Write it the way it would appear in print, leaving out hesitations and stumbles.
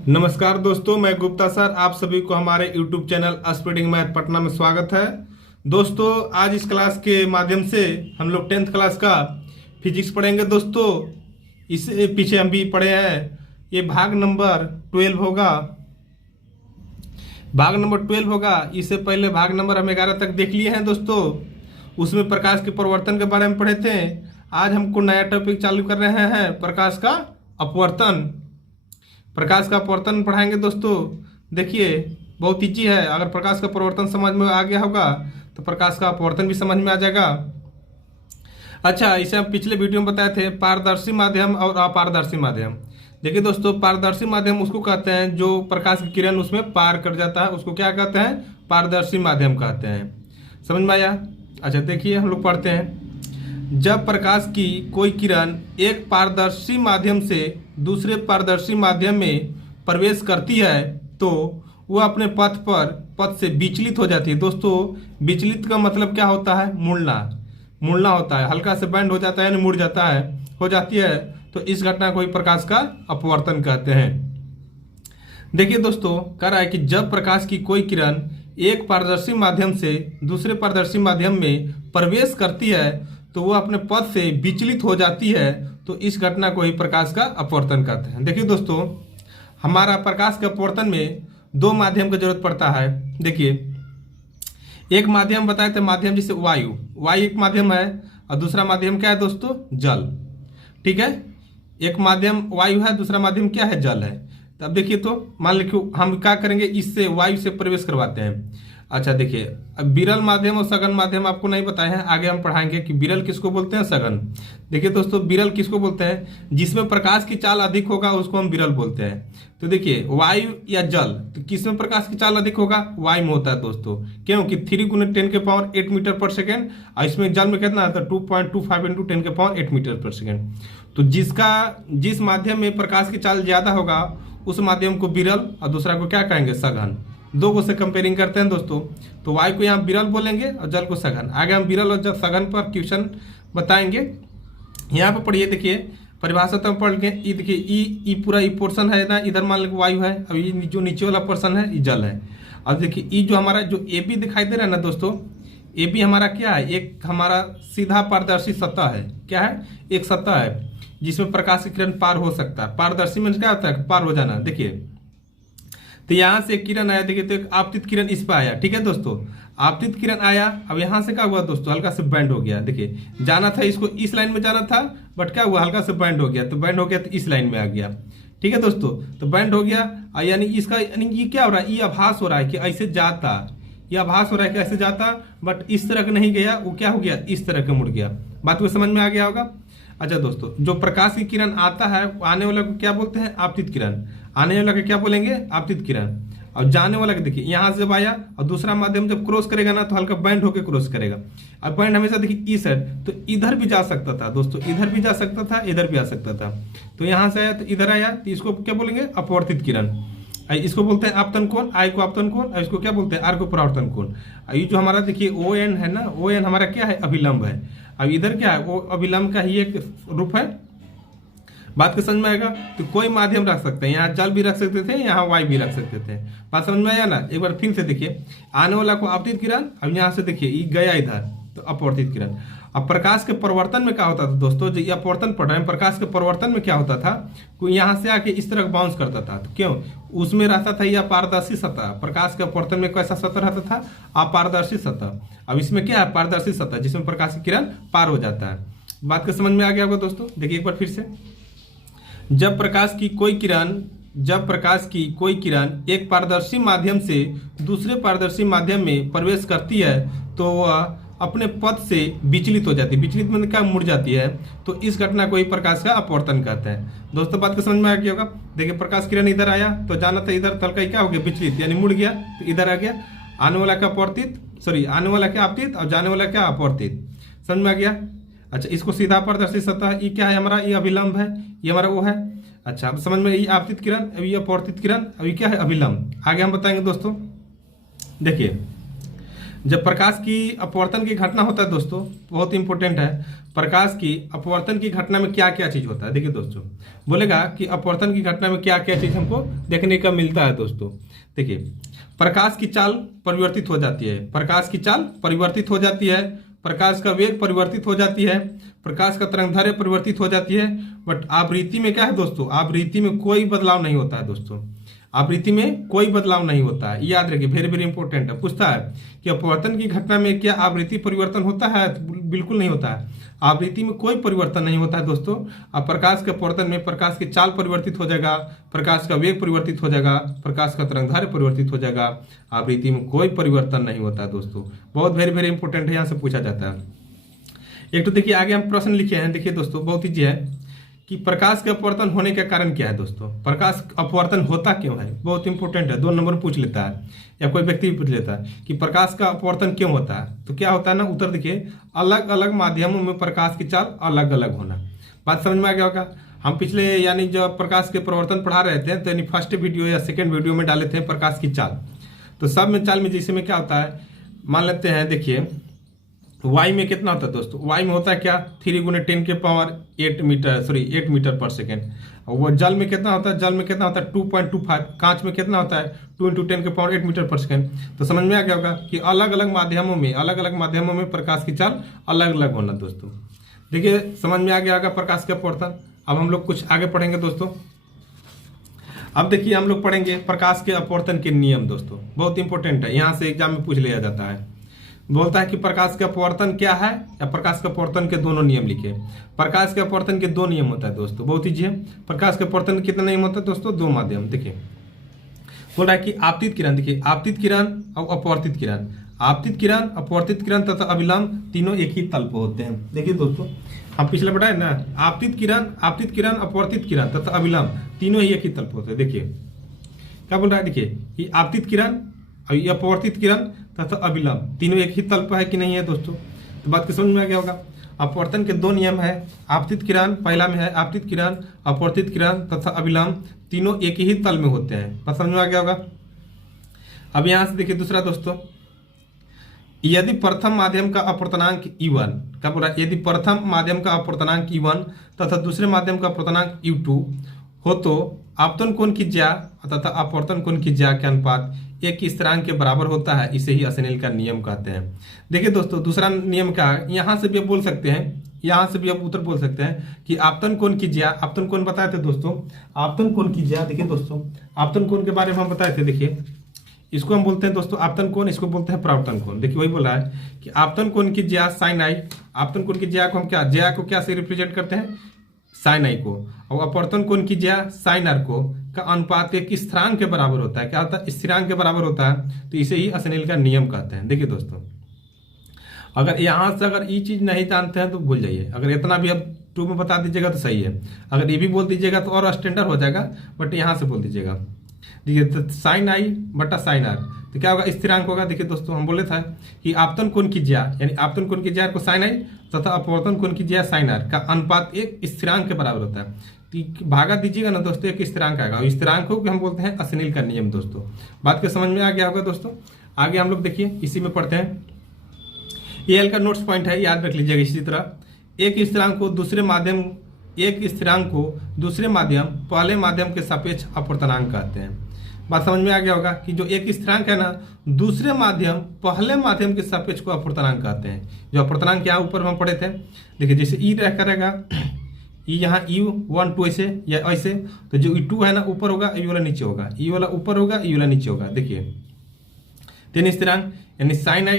नमस्कार दोस्तों, मैं गुप्ता सर आप सभी को हमारे YouTube channel speeding math Patna में स्वागत है। दोस्तों आज इस क्लास के माध्यम से हम लोग 10th क्लास का फिजिक्स पढ़ेंगे। दोस्तों इससे पीछे हम भी पढ़े हैं, ये भाग नंबर 12 होगा। भाग नंबर 12 होगा। इससे पहले भाग नंबर हम 11 तक देख लिए हैं दोस्तों, उसमें प्रकाश के परिवर्तन के बारे में पढ़े थे। आज हमको नया टॉपिक चालू कर रहे हैं, प्रकाश का अपवर्तन। प्रकाश का अपवर्तन पढ़ाएंगे दोस्तों। देखिए बहुत ईजी है, अगर प्रकाश का परिवर्तन समझ में आ गया होगा तो प्रकाश का अपवर्तन भी समझ में आ जाएगा। अच्छा, इसे हम पिछले वीडियो में बताए थे पारदर्शी माध्यम और अपारदर्शी माध्यम। देखिए दोस्तों, पारदर्शी माध्यम उसको कहते हैं जो प्रकाश की किरण उसमें पार कर जाता है, उसको क्या कहते हैं? पारदर्शी माध्यम कहते हैं। समझ में आया? अच्छा देखिए हम लोग पढ़ते हैं, जब प्रकाश की कोई किरण एक पारदर्शी माध्यम से दूसरे पारदर्शी माध्यम में प्रवेश करती है तो वह अपने पथ से विचलित हो जाती है। दोस्तों विचलित का मतलब क्या होता है? मुड़ना होता है, हल्का से बैंड हो जाता है, यानी मुड़ जाता है, हो जाती है, तो इस घटना को ही प्रकाश का अपवर्तन कहते हैं। देखिए दोस्तों, कह रहा है कि जब प्रकाश की कोई किरण एक पारदर्शी माध्यम से दूसरे पारदर्शी माध्यम में प्रवेश करती है तो वो अपने पथ से विचलित हो जाती है, तो इस घटना को ही प्रकाश का अपवर्तन कहते हैं। देखिए दोस्तों, हमारा प्रकाश के अपवर्तन में दो माध्यम की जरूरत पड़ता है। देखिए एक माध्यम बताए थे, माध्यम जैसे वायु एक माध्यम है, और दूसरा माध्यम क्या है दोस्तों? जल। ठीक है, एक माध्यम वायु है, दूसरा माध्यम क्या है? जल है। तो अब देखिए, तो मान लीजिए हम क्या करेंगे, इससे वायु से प्रवेश करवाते हैं। अच्छा देखिए, अब विरल माध्यम और सघन माध्यम आपको नहीं बताए हैं, आगे हम पढ़ाएंगे कि विरल किसको बोलते हैं, सघन। देखिए दोस्तों, विरल किसको बोलते हैं? जिसमें प्रकाश की चाल अधिक होगा उसको हम विरल बोलते हैं। तो देखिए वायु या जल, तो किसमें प्रकाश की चाल अधिक होगा? वायु में होता है दोस्तों। क्योंकि 3 × 10⁸ मीटर पर सेकेंड, और इसमें जल में कितना आता है? 2.25 × 10⁸ मीटर पर सेकेंड। तो जिस माध्यम में प्रकाश की चाल ज्यादा होगा उस माध्यम को विरल और दूसरा को क्या कहेंगे? सघन। दो को से कंपेयरिंग करते हैं दोस्तों, तो वायु को यहाँ विरल बोलेंगे और जल को सघन। आगे हम विरल और सघन पर क्वेश्चन बताएंगे। यहाँ पर पढ़िए, देखिए परिभाषा तो पढ़ के, ई देखिए ई पूरा पोर्शन है ना, इधर मान लीजिए वायु है, अब ये जो नीचे वाला पोर्शन है ये जल है। अब देखिए ई जो हमारा जो ए बी दिखाई दे रहा है ना दोस्तों, ए बी हमारा क्या है? एक हमारा सीधा पारदर्शी सतह है। क्या है? एक सतह है जिसमें प्रकाश की किरण पार हो सकता है। पारदर्शी में क्या होता है? पार हो जाना। देखिए तो यहाँ से किरण आया, देखिए तो एक आपतित किरण इस पर आया। ठीक है दोस्तों, आपतित किरण आया, अब यहाँ से क्या हुआ दोस्तों? हल्का से बैंड हो गया। देखिए जाना था इसको इस लाइन में जाना था, बट क्या हुआ? हल्का से बैंड हो गया, तो बैंड हो गया तो इस लाइन में आ गया। ठीक है दोस्तों, तो बैंड हो गया, यानी इसका ये क्या हो रहा है? ये आभास हो रहा है कि ऐसे जाता, ये आभास हो रहा है कि ऐसे जाता, बट इस तरह का नहीं गया, वो क्या हो गया? इस तरह का मुड़ गया। बात को समझ में आ गया होगा। अच्छा दोस्तों, जो प्रकाश की किरण आता है आने वाला को क्या बोलते हैं? आपतित किरण। आने वाला को क्या बोलेंगे? आपतित किरण। और जाने वाला को देखिए यहाँ से जब आया और दूसरा माध्यम जब क्रॉस करेगा ना, तो हल्का बैंड होकर क्रॉस करेगा। अब बैंड हमेशा देखिए इस साइड, तो इधर भी जा सकता था दोस्तों, इधर भी जा सकता था, इधर भी आ सकता था। तो यहाँ से आया तो इधर आया, तो इसको क्या बोलेंगे? अपवर्तित किरण। इसको बोलते हैं आपतन कोण, आई को आपतन कोण, और इसको क्या बोलते हैं? आर को परावर्तन कोण। ये जो हमारा देखिए ओ एन है ना, ओ एन हमारा क्या है? अभिलंब है। अब इधर क्या है? वो अभिलंब का ही एक रूप है। बात को समझ में आएगा? तो कोई माध्यम रख सकते हैं, यहाँ जल भी रख सकते थे, यहाँ वायु भी रख सकते थे। बात समझ में आया ना? एक बार फिर से देखिए, आने वाला को आपतित किरण, अब यहाँ से देखिए ये गया इधर, तो अपवर्तित किरण। अब प्रकाश के परिवर्तन में क्या होता था दोस्तों? जो ये अपवर्तन पढ़ रहे हैं, प्रकाश के परिवर्तन में क्या होता था? कोई यहाँ से आके इस तरह बाउंस करता था, तो क्यों? उसमें रहता था यह पारदर्शी सतह। प्रकाश के अपवर्तन में कैसा सतह रहता था? अपारदर्शी सतह। अब इसमें क्या है? पारदर्शी सतह, जिसमें प्रकाश की किरण पार हो जाता है। बात को समझ में आ गया होगा दोस्तों। देखिए एक बार फिर से, जब प्रकाश की कोई किरण एक पारदर्शी माध्यम से दूसरे पारदर्शी माध्यम में प्रवेश करती है तो वह अपने पथ से विचलित हो जाती है। विचलित मतलब क्या? मुड़ जाती है। तो इस घटना को ही प्रकाश का अपवर्तन कहते हैं। दोस्तों बात को समझ में आ गया होगा। देखिए प्रकाश किरण इधर आया तो जाना था इधर, तलका क्या हो गया? विचलित, यानी मुड़ गया, तो इधर आ गया। आने वाला क्या? आने वाला क्या? आपतित, और जाने वाला क्या? अपवर्तित। समझ में आ गया? अच्छा, इसको सीधा पारदर्शी सतह, ये क्या है हमारा? ये अभिलंब है, ये हमारा वो है। अच्छा अब समझ में, ये आपतित किरण, अब ये अपवर्तित किरण, अब ये क्या है? अभिलंब। आगे हम बताएंगे दोस्तों। देखिए जब प्रकाश की अपवर्तन की घटना होता है दोस्तों, बहुत इंपॉर्टेंट है। प्रकाश की अपवर्तन की घटना में क्या क्या चीज होता है। देखिए दोस्तों, बोलेगा कि अपवर्तन की घटना में क्या क्या चीज हमको देखने का मिलता है। दोस्तों देखिए, प्रकाश की चाल परिवर्तित हो जाती है, प्रकाश की चाल परिवर्तित हो जाती है, प्रकाश का वेग परिवर्तित हो जाती है, प्रकाश का तरंगदैर्घ्य परिवर्तित हो जाती है। बट आवृत्ति में क्या है दोस्तों, आवृत्ति में कोई बदलाव नहीं होता है। दोस्तों आवृत्ति में कोई बदलाव नहीं होता है, याद रखिए, वेरी वेरी इंपॉर्टेंट है। पूछता है कि अपवर्तन की घटना में क्या आवृत्ति परिवर्तन होता है, बिल्कुल नहीं होता है, आवृत्ति में कोई परिवर्तन नहीं होता है दोस्तों। अब प्रकाश के अपवर्तन में प्रकाश की चाल परिवर्तित हो जाएगा, प्रकाश का वेग परिवर्तित हो जाएगा, प्रकाश का तरंगदैर्घ्य परिवर्तित हो जाएगा, आवृत्ति में कोई परिवर्तन नहीं होता है दोस्तों। बहुत वेरी वेरी इंपॉर्टेंट है, यहाँ से पूछा जाता है। एक तो देखिए आगे हम प्रश्न लिखे हैं, देखिए दोस्तों बहुत ईजी है कि प्रकाश के अपवर्तन होने का कारण क्या है। दोस्तों प्रकाश अपवर्तन होता क्यों है, बहुत इंपॉर्टेंट है, 2 नंबर पूछ लेता है या कोई व्यक्ति भी पूछ लेता है कि प्रकाश का अपवर्तन क्यों होता है। तो क्या होता है ना, उत्तर देखिए, अलग अलग माध्यमों में प्रकाश की चाल अलग अलग होना। बात समझ में आ गया होगा। हम पिछले यानी जब प्रकाश के प्रवर्तन पढ़ा रहे थे तो यानी फर्स्ट वीडियो या सेकेंड वीडियो में डाले थे प्रकाश की चाल। तो सब में चाल में जैसे में क्या होता है, मान लेते हैं, देखिए वाई में कितना होता है दोस्तों, वाई में होता है क्या 3 × 10⁸ मीटर पर सेकेंड। और वो जल में कितना होता है, जल में कितना होता है 2.25, कांच में कितना होता है 2 × 10⁸ मीटर पर सेकेंड। तो समझ में आ गया होगा कि अलग अलग माध्यमों में प्रकाश की चाल अलग अलग होना। दोस्तों देखिए समझ में आ गया होगा प्रकाश का अपवर्तन। अब हम लोग कुछ आगे पढ़ेंगे दोस्तों। अब देखिए हम लोग पढ़ेंगे प्रकाश के अपवर्तन के नियम। दोस्तों बहुत इंपॉर्टेंट है, यहाँ से एग्जाम में पूछ लिया जाता है। बोलता है कि प्रकाश का अपवर्तन क्या है, या प्रकाश के अपवर्तन के दोनों नियम लिखे। प्रकाश के अपवर्तन के 2 नियम होता है दोस्तों, बहुत ईजी है। प्रकाश के अपवर्तन के कितने नियम होता है दोस्तों, 2 माध्यम। देखिए बोल रहा है कि आपतित किरण, देखिए आपतित किरण और अपवर्तित किरण, आपतित किरण, अपवर्तित किरण तथा अभिलंब तीनों एक ही तल पर होते हैं। देखिए दोस्तों हम पिछले पढ़ाए ना, आपतित किरण, अपवर्तित किरण तथा अभिलंब तीनों ही एक ही तल पर होते हैं। देखिए क्या बोल रहा है, देखिए ये आपतित किरण और ये अपवर्तित किरण तथा अभिलंब तीनों एक ही तल पर है कि नहीं है दोस्तों। तो बात की समझ में आ गया होगा। अपवर्तन के 2 नियम है, आपतित किरण, पहला में है आपतित किरण, अपवर्तित किरण तथा अभिलंब तीनों एक ही तल में होते हैं। बात समझ में आ गया होगा। अब यहाँ से देखिए दूसरा दोस्तों, यदि प्रथम माध्यम का अपवर्तनांक E1, क्या बोल रहा है, यदि प्रथम माध्यम का अपवर्तनांक E1 तथा दूसरे माध्यम का अपवर्तनांक U2 हो तो आपतन कोण की ज्या तथा अपवर्तन कोण की ज्या के अनुपात एक स्थिरांक के बराबर होता है। इसे ही असनेल का नियम कहते हैं। देखिए दोस्तों दूसरा नियम क्या है, यहाँ से भी आप बोल सकते हैं, यहाँ से भी आप उत्तर बोल सकते हैं कि आपतन कोण की ज्या, आपतन कोण बताए थे दोस्तों, आपतन कोण की ज्या। देखिए दोस्तों आपतन कोण के बारे में हम बताए थे, देखिए इसको हम बोलते हैं दोस्तों आपतन कोण, इसको बोलते हैं परावर्तन कोण। देखिए वही बोल रहा है कि आपतन कोण की ज्या साइन आई, आपतन कोण की ज्या को हम क्या, ज्या को क्या से रिप्रेजेंट करते हैं, साइन आई को, और अपवर्तन कोण की ज्या साइन आर को का अनुपात एक स्थिरांक के बराबर होता है। क्या होता है, स्थिरांक के बराबर होता है। तो इसे ही असनेल का नियम कहते हैं। देखिए दोस्तों अगर यहाँ से अगर ये चीज नहीं जानते हैं तो भूल जाइए, अगर इतना भी अब 2 में बता दीजिएगा तो सही है, अगर ये भी बोल दीजिएगा तो और स्टैंडर्ड हो जाएगा, बट यहाँ से बोल दीजिएगा। देखिए तो साइन आई बटा साइन आर तो क्या होगा, स्थिरांक होगा। देखिए दोस्तों हम बोले था कि आपतन कोण की ज्या यानी आपतन कोण की ज्या को साइन आई तथा अपवर्तन कोण की ज्या साइन आर का अनुपात एक स्थिरांक के बराबर होता है। तो भागा दीजिएगा ना दोस्तों, एक स्थिरांक आएगा, और स्थिरांक को हम बोलते हैं असनेल का नियम। दोस्तों बात को समझ में आ गया होगा। दोस्तों आगे हम लोग देखिए इसी में पढ़ते हैं, ये एल का नोट्स पॉइंट है, याद रख लीजिएगा। इसी तरह एक स्थिरांक को दूसरे माध्यम पहले माध्यम के सापेक्ष अपवर्तनांक कहते हैं। बात समझ में आ गया होगा कि जो एक स्थिरांक है ना, दूसरे माध्यम पहले माध्यम के सापेक्ष को अपवर्तनांक कहते हैं। जो अपवर्तनांक यहाँ ऊपर हम पढ़े थे, देखिए जैसे ई रह करेगा, ई यहाँ U1 2 ऐसे या ऐसे, तो जो E2 है ना ऊपर होगा, ई वाला नीचे होगा, ई वाला ऊपर होगा, ई वाला नीचे होगा। देखिए तीन स्थिरांक यानी साइन आई